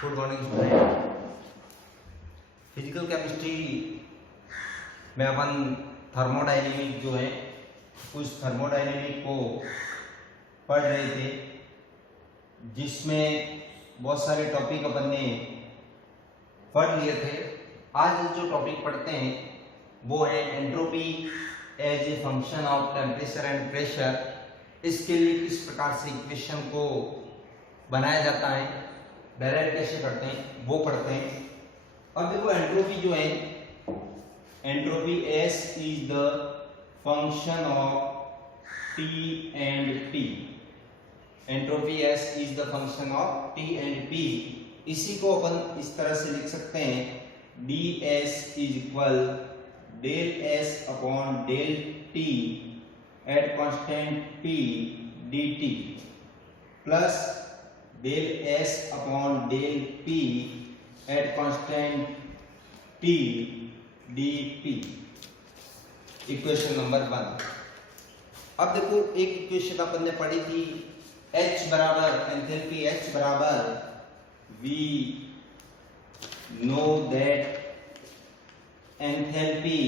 Good morning student. Physical chemistry में अपन thermodynamic जो है उस थर्मोडायनेमिक को पढ़ रहे थे, जिसमें बहुत सारे टॉपिक अपन ने पढ़ लिए थे। आज जो टॉपिक पढ़ते हैं वो है entropy as a function of temperature and pressure. इसके लिए किस प्रकार से इक्वेशन को बनाया जाता है, डेराइव कैसे करते हैं वो पढ़ते हैं। अब देखो एंट्रोपी जो है, entropy S is the function of T and P. Entropy S is the function of T and P. इसी को अपन इस तरह से लिख सकते हैं, D S is equal del S upon del T at constant P D T plus del S upon del P at constant T D P. Equation number 1। अब देखो एक इक्वेशन अपन ने पढ़ी थी, H बराबर एंथैल्पी H बराबर we know that enthalpy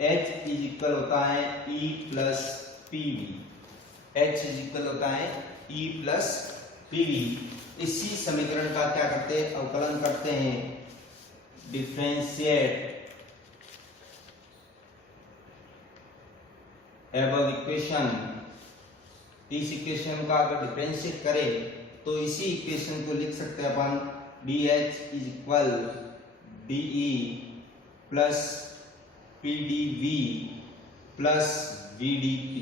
H is equal होता है E plus PV. H is equal होता है E प्लस पीवी। इसी समीकरण का क्या करते हैं, अवकलन करते हैं, डिफरेंशिएट एबव इक्वेशन। इस इक्वेशन का अगर डिफरेंशिएट करें तो इसी इक्वेशन को लिख सकते हैं अपन, dH is equal dE plus PdV plus VdP।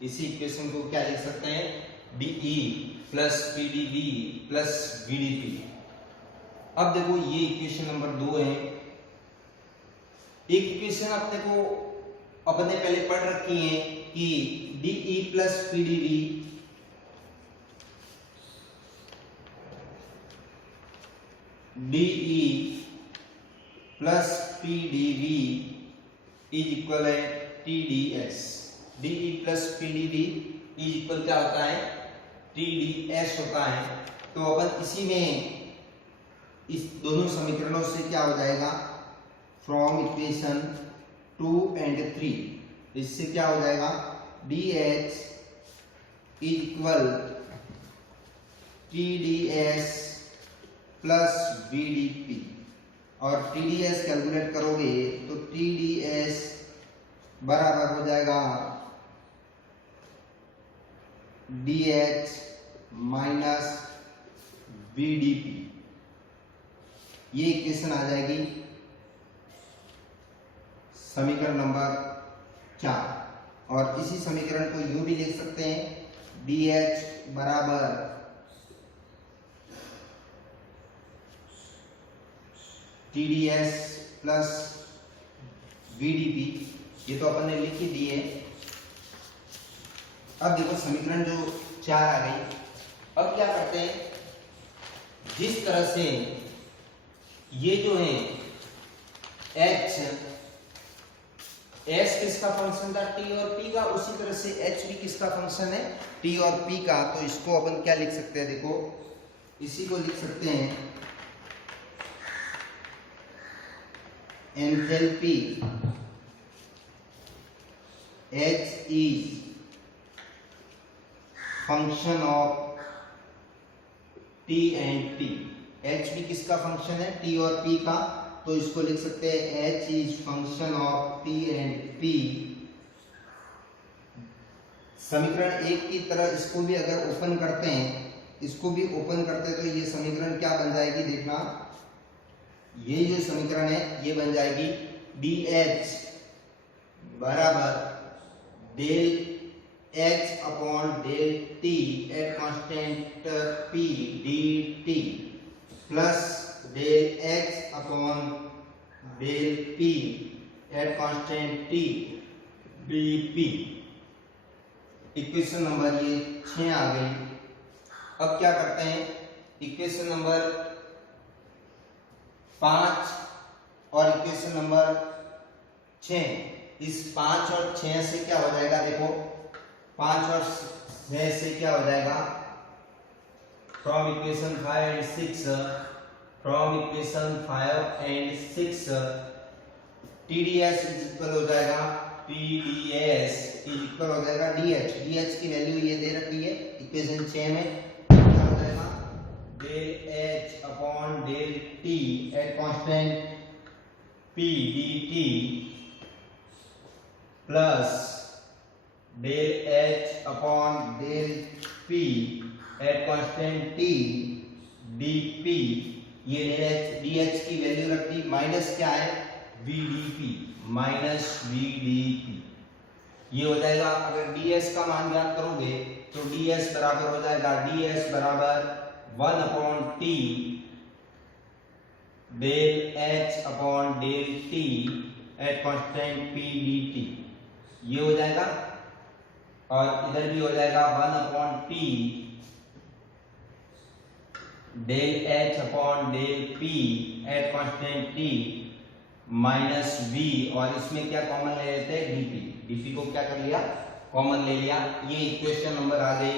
इसी इक्वेशन को क्या लिख सकते हैं, dE plus PdV plus VdP। अब देखो ये इक्वेशन नंबर 2 है। एक इक्वेशन अपने पहले पढ़ रखी है कि dE plus PdV dE plus PdV is equal है TdS। dE plus PdV is equal क्या होता है, TdS होता है। तो अपन इसी में इस दोनों समीकरणों से क्या हो जाएगा, फ्रॉम इक्वेशन 2 and 3, इससे क्या हो जाएगा, dH is equal TdS plus VdP। और TdS कैलकुलेट करोगे तो TdS बराबर हो जाएगा DH माइनस VdP। ये इक्वेशन आ जाएगी समीकरण नंबर 4। और इसी समीकरण को यूं भी लिख सकते हैं, DH बराबर TdS प्लस VdP। ये तो अपन ने लिख ही दिए। अब देखो समीकरण जो 4 आ गई। अब क्या करते हैं, जिस तरह से ये जो है H, S किसका फंक्शन था, T और P का, उसी तरह से H भी किसका फंक्शन है, T और P का। तो इसको अपन क्या लिख सकते हैं, देखो इसी को लिख सकते हैं, enthalpy H is function of T and P। H भी किसका फंक्शन है, T और P का। तो इसको लिख सकते हैं H is function of T and P। समीकरण 1 की तरह इसको भी अगर ओपन करते हैं, इसको भी ओपन करते हैं तो ये समीकरण क्या बन जाएगी, देखना ये जो समीकरण है ये बन जाएगी DH बराबर del H upon del T at constant P dt plus del H upon del P at constant T dP। Equation number ये 6 आ गई। अब क्या करते हैं, इक्वेशन नंबर 5 और इक्वेशन नंबर 6, इस 5 और 6 से क्या हो जाएगा, देखो 5 और 6 से क्या हो जाएगा, from equation 5 and 6, from equation 5 and 6 TDS is equal हो जाएगा, TDS इज इक्वल हो जाएगा DH। DH की वैल्यू ये दे रखी है इक्वेशन 6 में, क्या हो जाएगा del H upon del T at constant P dt plus del H upon del P at constant T dP। ये DH की वैल्यू रखी, माइनस क्या है VdP, माइनस VdP। ये हो जाएगा, अगर ds का मान ज्ञात करोगे तो ds बराबर हो जाएगा, ds बराबर 1 upon t del h upon del t at constant p dt, ये हो जाएगा। और इधर भी हो जाएगा 1 upon t del h upon del p at constant t minus v, और इसमें क्या कॉमन ले लेते हैं dp। dp को क्या कर लिया, कॉमन ले लिया। ये इक्वेशन नंबर आ गई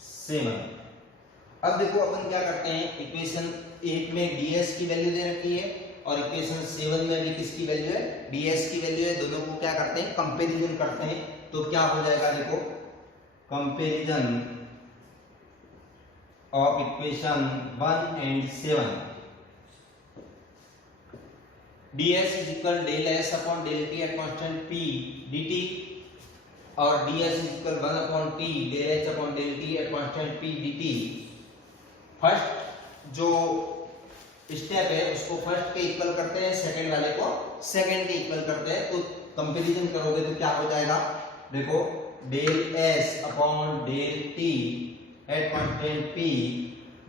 7। अब देखो अपन क्या करते हैं, इक्वेशन 8 में ds की वैल्यू दे रखी है और इक्वेशन 7 में भी किसकी वैल्यू है, ds की वैल्यू है। दोनों को क्या करते हैं, कंपैरिजन करते हैं। तो क्या हो जाएगा, देखो comparison of equation 1 and 7। ds is equal del s upon del t at constant p dt और ds is equal 1 upon t del h upon del t at constant p dt। First जो step है उसको first के equal करते हैं, second वाले को second के इक्वल करते हैं। तो कंपैरिजन करोगे तो क्या हो जाएगा, देखो del s upon del t at constant p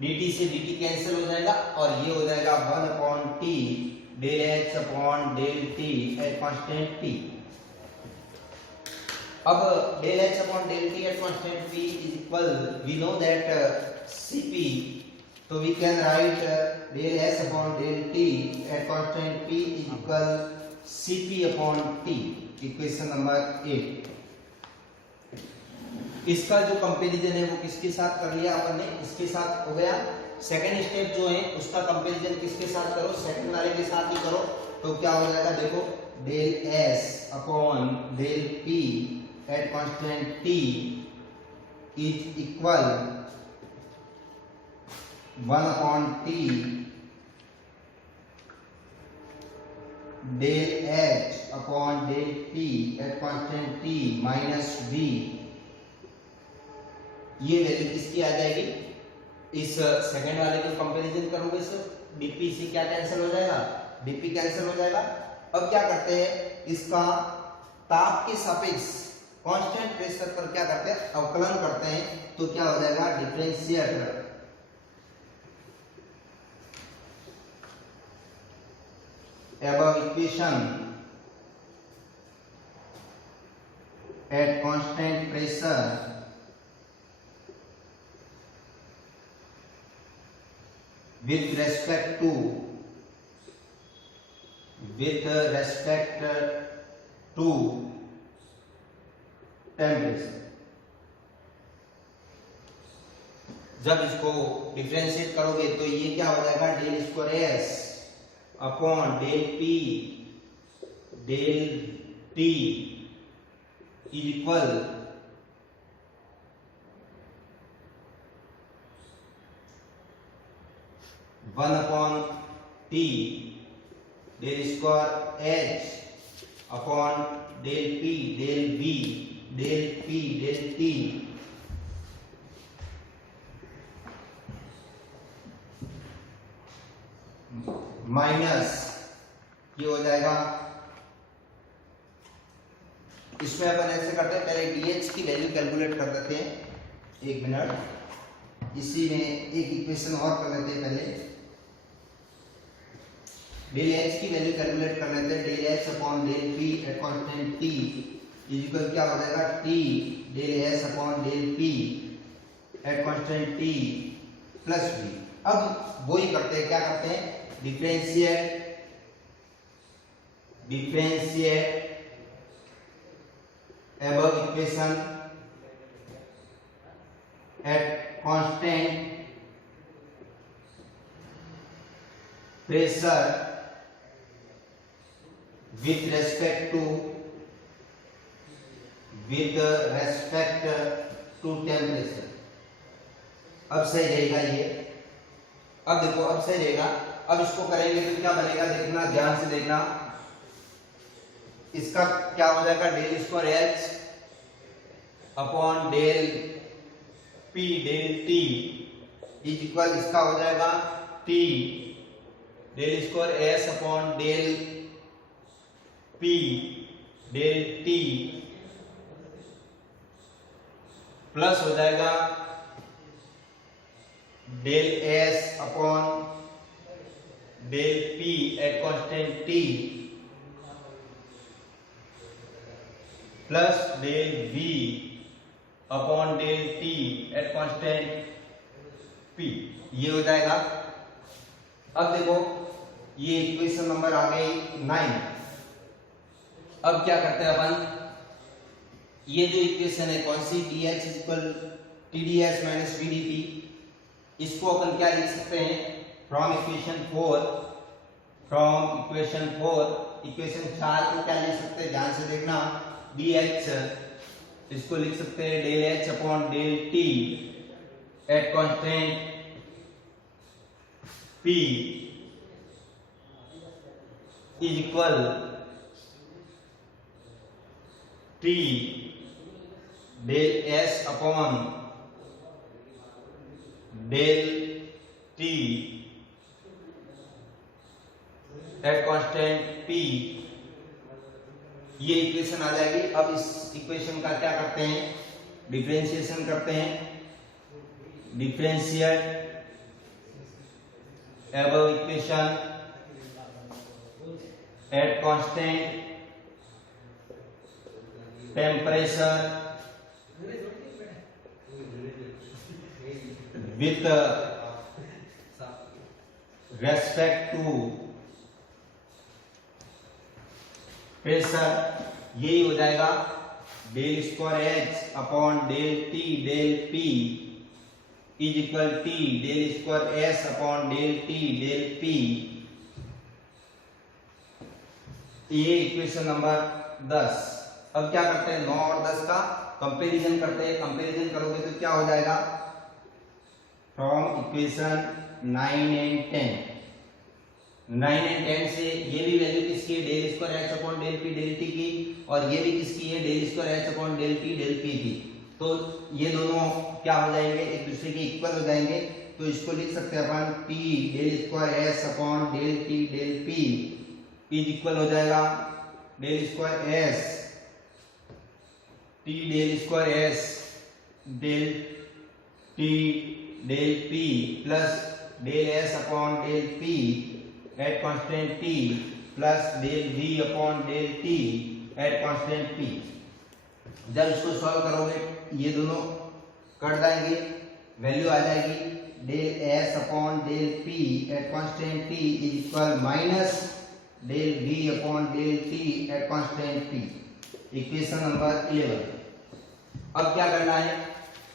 dt से dt कैंसिल हो जाएगा और ये हो जाएगा 1 upon t del h upon del t at constant p। अब del h upon del t at constant p is equal, we know that cp, तो we can write del s upon del t at constant p is equal cp upon t, equation number 8। इसका जो comparison है वो किसके साथ कर लिया अपन ने, इसके साथ हो गया। सेकंड स्टेप जो है उसका कंपैरिजन किसके साथ करो, सेकंड वाले के साथ ही करो। तो क्या हो जाएगा, देखो del s upon del p at constant t is equal 1 upon t del h upon del p at constant t minus v। ये वैल्यू किसकी आ जाएगी, इस सेकंड वाले को कंपैरिजन करोगे इस dp से क्या कैंसिल हो जाएगा, dp कैंसिल हो जाएगा। अब क्या करते हैं, इसका ताप के सापेक्ष कांस्टेंट प्रेशर पर क्या करते हैं, अवकलन करते हैं। तो क्या हो जाएगा, differentiate above equation at constant pressure with respect to temperature. जब इसको डिफरेंशिएट करोगे तो ये क्या हो जाएगा, del square S upon del P del T is equal 1 upon T del square H upon del P del B del P del T minus ये हो जाएगा। इसमें अपन ऐसे करते हैं, पहले डीएच की वैल्यू कैलकुलेट कर देते हैं। एक मिनट, इसी में एक इक्वेशन और कर लेते हैं। पहले डेल एच की वैल्यू कैलकुलेट कर लेते हैं। Del H upon del P at constant T is equal क्या हो जाएगा, T del S upon del P at constant T plus B. अब वो ही करते हैं, क्या करते हैं, differentiate above equation at constant pressure with respect to temperature. अब सही रहेगा ये, अब देखो अब सही रहेगा। अब इसको करेंगे तो क्या बनेगा, देखना ध्यान से देखना। इसका क्या हो जाएगा, del square H upon del P del T is equal, इसका हो जाएगा T del square S upon del P del T plus हो जाएगा del S upon del P at constant T plus del V upon del T at constant P, ये हो जाएगा। अब देखो ये इक्वेशन नंबर आ गई 9। अब क्या करते हैं अपन, ये जो इक्वेशन है कौन सी, dx equal TdS minus VdP, इसको अपन क्या लिख सकते हैं, फ्रॉम इक्वेशन 4 इक्वेशन 4 को क्या लिख सकते हैं, ध्यान से देखना। dx इसको लिख सकते हैं del H upon del T at constant p is equal t del s upon del t at constant p, ये इक्वेशन आ जाएगी। अब इस इक्वेशन का क्या करते हैं, डिफरेंशिएशन करते हैं। Differentiate above equation at constant temperature with respect to pressure, यही हो जाएगा del square H upon del T del P is equal T del square S upon del T del P. ये इक्वेशन नंबर 10। अब क्या करते हैं, 9 और 10 का कंपैरिजन करते हैं। कंपैरिजन करोगे तो क्या हो जाएगा, फ्रॉम इक्वेशन 9 एंड 10, 9 एंड 10 से ये भी वैल्यू किसकी है, del square H upon del P del T की, और ये भी किसकी है, del square H upon del T del P की। तो ये दोनों क्या हो जाएंगे, एक दूसरे के इक्वल हो जाएंगे। तो इसको लिख सकते हैं अपन p del square S upon del T del P is equal हो जाएगा del square S T del square S del T del P plus del S upon del P at constant t plus del v upon del t at constant p। जब इसको solve करोगे ये दोनों cut जाएंगे, value आ जाएगी del s upon del p at constant t is equal minus del v upon del t at constant p। Equation number 11। अब क्या करना है,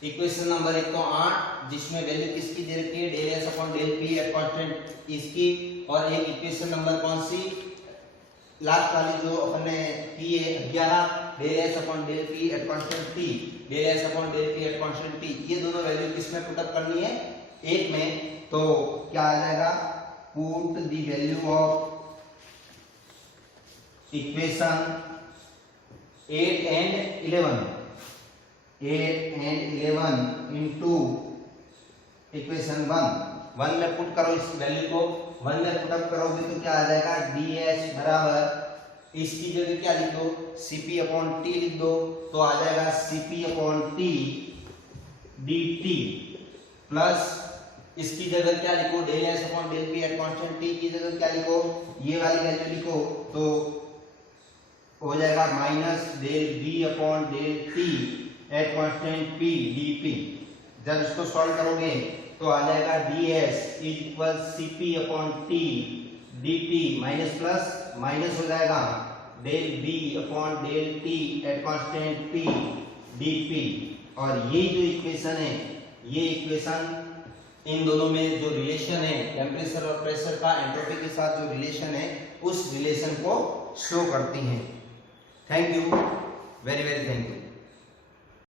इक्वेशन नंबर 1 तो 8 जिसमें वैल्यू किसकी दे रखी है, del s upon del p at constant इसकी, और एक इक्वेशन नंबर कौन सी, लास्ट वाली जो अपन ने की है 11 del s upon del p at constant t del s upon del p at constant t। ये दोनों वैल्यू किसमें पुट अप करनी है, एक में। तो क्या आ जाएगा, put the value of equation 8 and 11 into equation 1 में पुट करो इस वैल्यू को, 1 में पुट अप करोगे तो क्या आ जाएगा, ds बराबर इसकी जगह क्या लिख दो, cp अपॉन t लिख दो, तो आ जाएगा cp upon t dt plus इसकी जगह क्या लिखो, del s upon del p at constant t की जगह क्या लिखो, ये वाली वैल्यू लिखो, तो हो जाएगा minus del v upon del t at constant p dp। जब इसको सॉल्व करोगे तो आ जाएगा ds is equal cp upon t dt minus plus minus हो जाएगा del v upon del t at constant p dp। और ये जो इक्वेशन है, ये इक्वेशन इन दोनों में जो रिलेशन है टेम्परेचर और प्रेशर का एंट्रोपी के साथ जो रिलेशन है उस रिलेशन को शो करती हैं। Thank you, very very thank you.